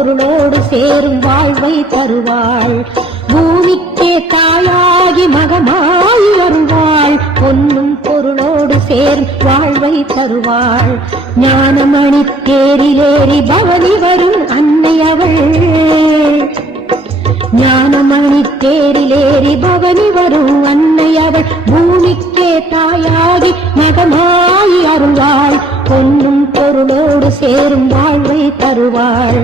பொருளோடு சேரும் வாழ்வை தருவாள். பூமிக்கே தாயாகி மகமாய் வருவாள். பொன்னும் பொருளோடு சேரும் வாழ்வை தருவாள். ஞானமணி தேரிலேறி பவனி வரும் அன்னை அவள். ஞானமணி தேரிலேறி பவனி வரும் அன்னை அவள். பூமிக்கே தாயாகி மகமாய் அருள்வாள். பொன்னும் பொருளோடு சேரும் வாழ்வை தருவாள்.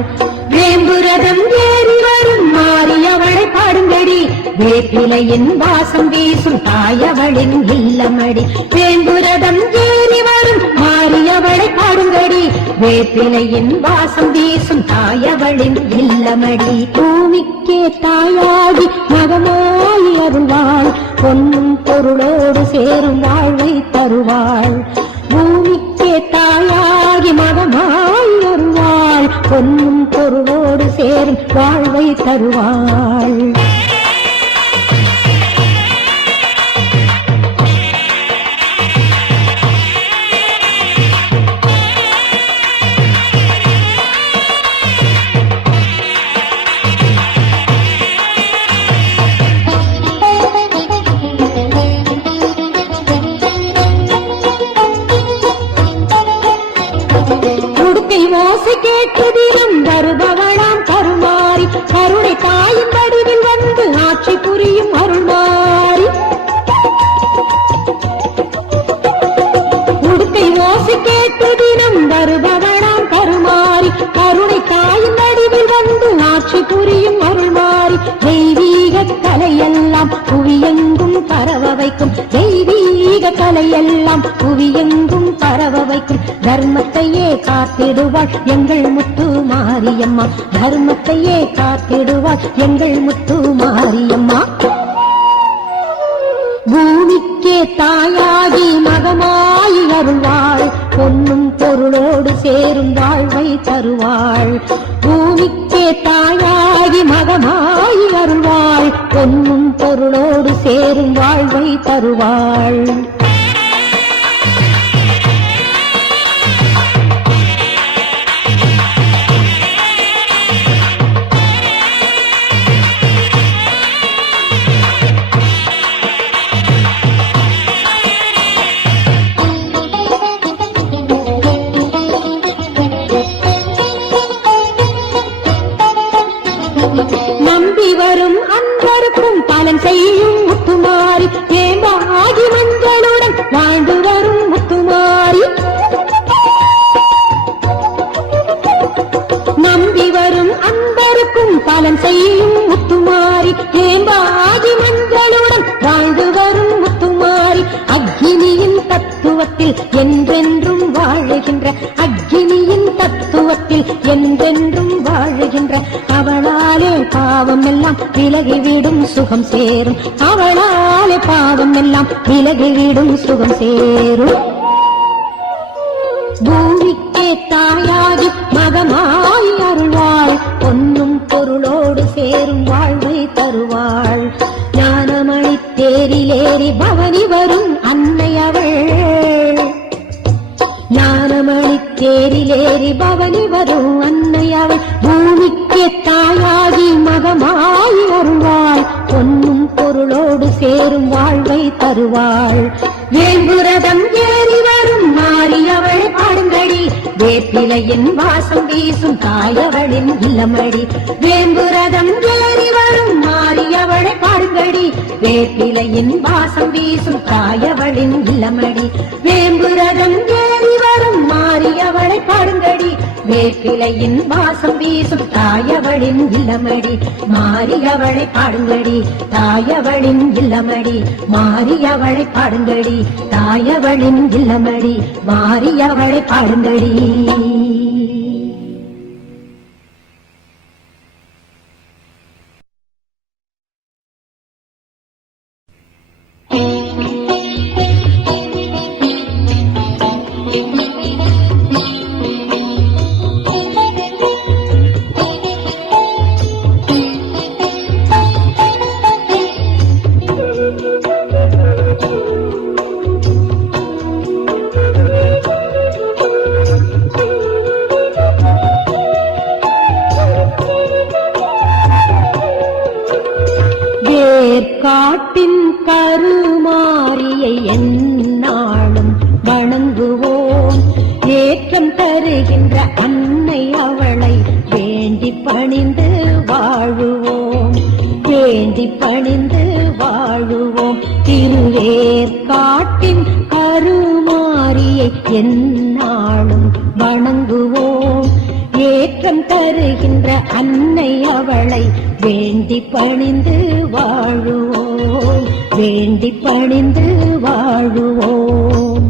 வேம்புரதம் ஏறி வரும் மாறியவளை பாடுங்கடி. வேப்பிலையின் வாசம் வீசும் தாயவளின் இல்லமடி. வேம்புரதம் ஏறி வரும் மாறியவளை பாடுங்கடி. வேப்பிலையின் வாசம் வீசும் தாயவளின் இல்லமடி. பூமிக்கே தாயாகி மகமாய் அருள்வாள். பொன்னும் பொருளோடு சேரும் வாழ்வை தருவாள். பூமிக்கே தாயாகி மகமாய் அருள்வாள். பொன்னும் பொருளோடு சேரும் வாழ்வை தருவாள். கேட்டதிலும் வருபவளாம் கருமாறி. கருணை தாயின் வடிவில் வந்து ஆட்சி புரியும் அருள்மாறி. உடுக்கை ஓசை கேட்டதிலும் வருபவளாம் கருமாறி. கருணை தாயின் வடிவில் வந்து ஆட்சி புரியும் அருள்மாறி. தெய்வீக கலையெல்லாம் புவியெங்கும் பரவ வைக்கும். தெய்வீக கலையெல்லாம் புவியெங்கும் பரவ வைக்கும். தர்மத்தையே காத்திடுவாள் எங்கள் முத்து மாரியம்மா. தர்மத்தையே காத்திடுவாள் எங்கள் முத்து மாரியம்மா. பூமிக்கே தாயாகி மகமாய் அருள்வாள். பொன்னும் பொருளோடு சேரும் வாழ்வை தருவாள். பூமிக்கே தாயாகி மகமாய் அருள்வாள். பொன்னும் பொருளோடு சேரும் வாழ்வை தருவாள். நம்பி வரும் அன்பருக்கும் பலன் செய்யும் முத்துமாரி. ஏமாகி மஞ்சளுடன் வாழ்ந்து வரும் முத்துமாரி. நம்பி வரும் அன்பருக்கும் பலன் செய்யும் முத்துமாரி. ஏமாகி மஞ்சளுடன் வாழ்ந்து வரும் முத்துமாரி. அக்னியின் தத்துவத்தில் என்றென்றும் வாழுகின்ற. அக்னியின் தத்துவத்தில் என்றென்றும் வாழுகின்ற. அவளாலே பாவம் எல்லாம் விலகிவிடும் சுகம் சேரும். அவளாலே பாவம் எல்லாம் விலகிவிடும் சுகம் சேரும். பூமிக்கே தாயாகி மகமாய் அருள்வாள். பொன்னும் பொருளோடு சேரும் வாழ்வை தருவாள். ஞானமணி தேரிலேறி பவனி வரும் அன்னை அவள். ஞானமணி தேரிலேறி பவனி வரும் அன்னை அவள். பூமிக்கே தாயாகி மகமாய் அருள்வாள். பொன்னும் பொருளோடு சேரும் வாழ்வை தருவாள். வேம்புரதம் ஏறி வரும் மாறியவளை பாடுங்கடி. வேப்பிலையின் வாசம் வீசும் தாயவளின் இல்லமடி. வேம்புரதம் ஏறி வரும் மாறியவளை பாடுங்கடி. வேப்பிலையின் வாசம் வீசும் தாயவளின் இல்லமடி. வேம்புரதம் ஏறி வரும் மாறியவளை பாடுங்கடி. வேப்பிலையின் வாசம் வீசும் தாயவளின் இல்லமடி. மாறியவளை பாடுங்கடி. தாயவளின் இல்லமடி. மாறியவளை பாடுங்கடி. தாயவளின் இல்லமடி. மாறியவளை பாடுங்கடி. காட்டின் கருமாரியை எந்நாளும் வணங்குவோம். ஏற்றம் தருகின்ற அன்னை அவளை வேண்டி பணிந்து வாழுவோம், வேண்டி பணிந்து வாழுவோம். திருவேற்காட்டின் கருமாரியை எந்நாளும் வணங்குவோம். ஏற்றம் தருகின்ற அன்னை அவளை வேண்டி பணிந்து வாழுவோம், வேண்டி பணிந்து வாழுவோம்.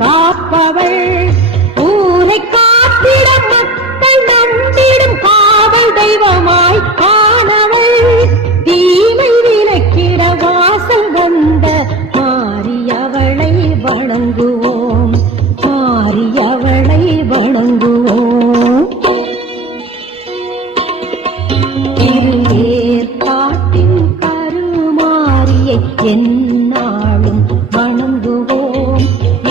காப்பவள் ஊரை காத்திட மக்கள் நம்பிடும் காவல் தெய்வமாய் காணவள். தீமை விலக்கிட வாசல் வந்த மாரியவளை வணங்குவோம், மாரியவளை வணங்குவோம். திருவேற்காட்டின் கருமாரியை எந்நாளும் வணங்குவோம்.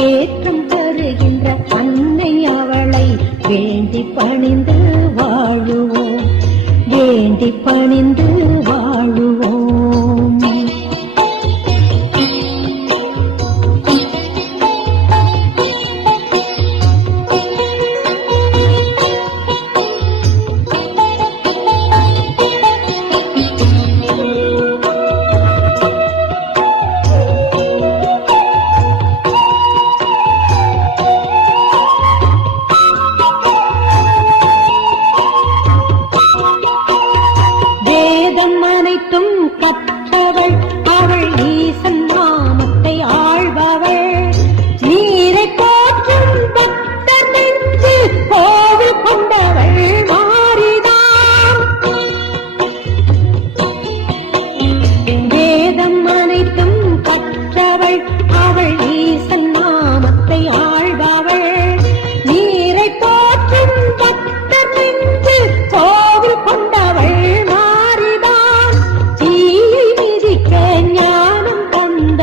ஏற்றம் தருகின்ற அன்னை அவளை வேண்டி பணிந்து வாழுவோம், வேண்டி பணிந்து வாழுவோம். கற்றவள் அவள் ஈசன் நாமத்தை ஆழ்பவள். நீரை போற்றும் பக்தர் நெஞ்சு கோவில் கொண்டவள் மாறிதான். வேதம் அனைத்தும் கற்றவள் அவள் ஈசன் நாமத்தை ஆழ்பவள். நீரை போற்றும் பக்தர் நெஞ்சு கோவில் கொண்டவள் ஞானம் தந்த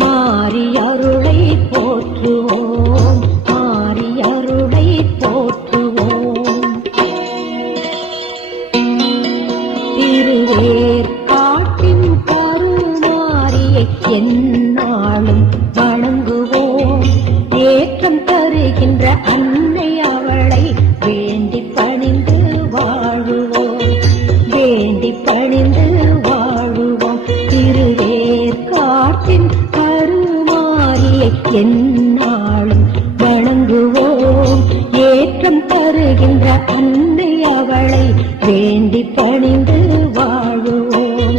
மாரியருளை போற்றுவோம், மாரியருளை போற்றுவோம். திருவேற்காட்டின் கருமாரியை எந்நாளும் வணங்குவோம். ஏற்றம் தருகின்ற அன்னை அவளை வேண்டி பணிந்து வாழுவோம், வேண்டி பணிந்து வாழுவோம். திருவேற்காட்டின் கருமாரியை எந்நாளும் வணங்குவோம். ஏற்றம் தருகின்ற அன்னை அவளை வேண்டி பணிந்து வாழுவோம்,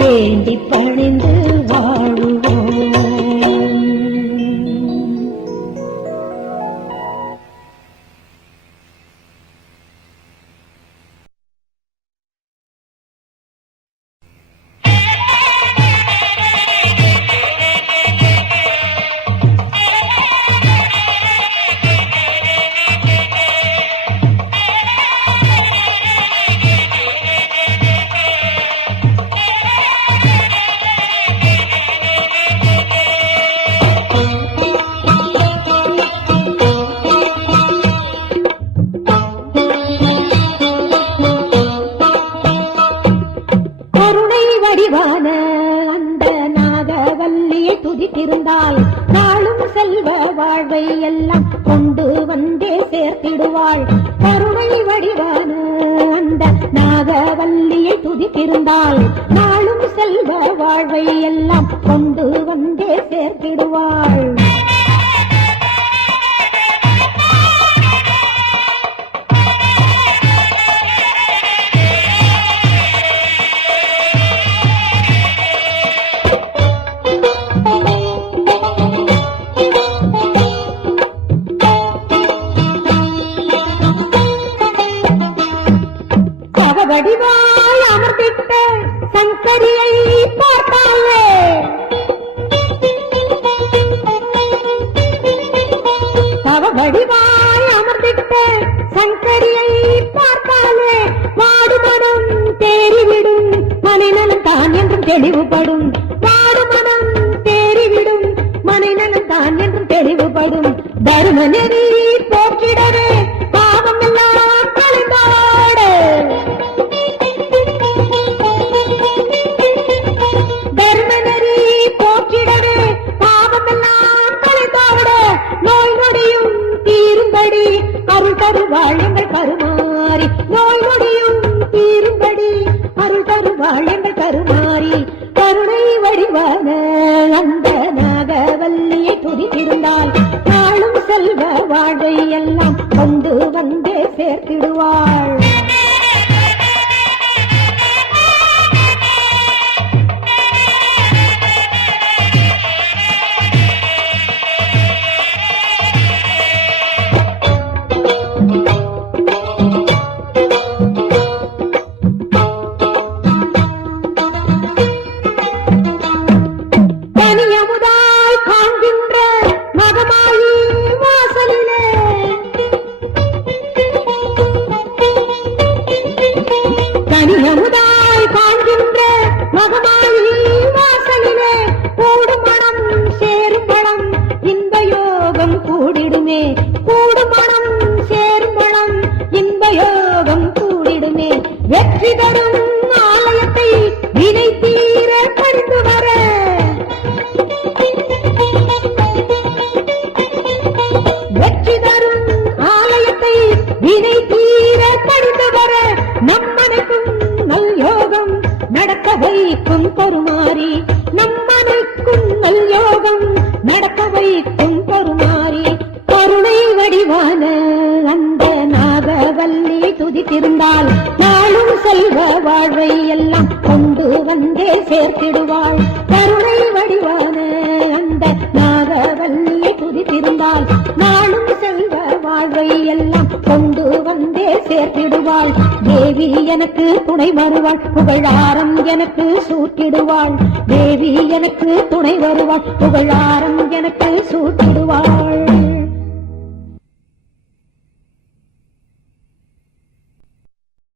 வேண்டி பணிந்து வாழுவோம். வடிவான அந்த நாகவல்லியை துதித்திருந்தாள். நாளும் செல்வ வாழ்வை எல்லாம் கொண்டு வந்தே சேர்த்திடுவாள். கருணை வடிவான அந்த நாகவல்லியை துதித்திருந்தாள். நாளும் செல்வ வாழ்வை எல்லாம் கொண்டு வந்தே சேர்த்திடுவாள். வடிவாய் அமர்ந்திட்ட சங்கரியை பார்த்தாலே வாடுமனம் தேறிவிடும், மனைநலம் தான் என்றும் தெளிவுபடும். வாடுமனம் தேறிவிடும், மனைநலம் தான் என்றும் தெளிவுபடும். தர்ம நெறி போக்கிடவே பாவம் எல்லாம் கலைந்தாடு. தர்ம நெறி போக்கிடவே பாவம் எல்லாம் கலைந்தாடு. நோய் நொடியும் தீரும்படி அருள் தருவாள் எங்கள் கருமாறி. நோய் நொடியும் தீரும்படி அருள் தருவாள் எங்கள் கருமாறி. கருணை வடிவான அந்த நாகவல்லியை துதித்திருந்தால் நாளும் செல்வ வாழ்வை எல்லாம் கொண்டு வந்தே சேர்த்திடுவாள். தனியமுதாய் காண்கின்ற மகமாயி வாசலிலே தனியமுதாய் காண்கின்ற மகமாயி வாசலிலே கூடும் மனம் சேரும் மனம் இன்ப யோகம் கூடிடுமே. கூடும் மனம் சேரும் மனம் இன்ப யோகம் கூடிடுமே. வெற்றி தரும் ஆலயத்தை வினை தீர பறிந்து வர வெற்றி தரும் ஆலயத்தை வினை தீர பறிந்து வர நம்மனைக்கும் நல் யோகம் நடக்க வைக்கும் பொறுமாறி. நம்மனைக்கும் நல் யோகம் நடக்க வைக்கும் பொறுமாறி. கருணை வடிவான அந்த நாகவல்லியை துதித்திருந்தால் நாளும் செல்வ வாழ்வை எல்லாம் கொண்டு வந்தே சேர்த்திடுவாள். கருணை வடிவான அந்த நாகவல்லியை துதித்திருந்தால் நாளும் செல்வ வாழ்வை எல்லாம் கொண்டு வந்தே சேர்த்திடுவாள். தேவி எனக்கு துணை வருவாள், புகழாரம் எனக்கு சூட்டிடுவாள். தேவி எனக்கு துணை வருவாள், புகழாரம் எனக்கு சூட்டிடுவாள்.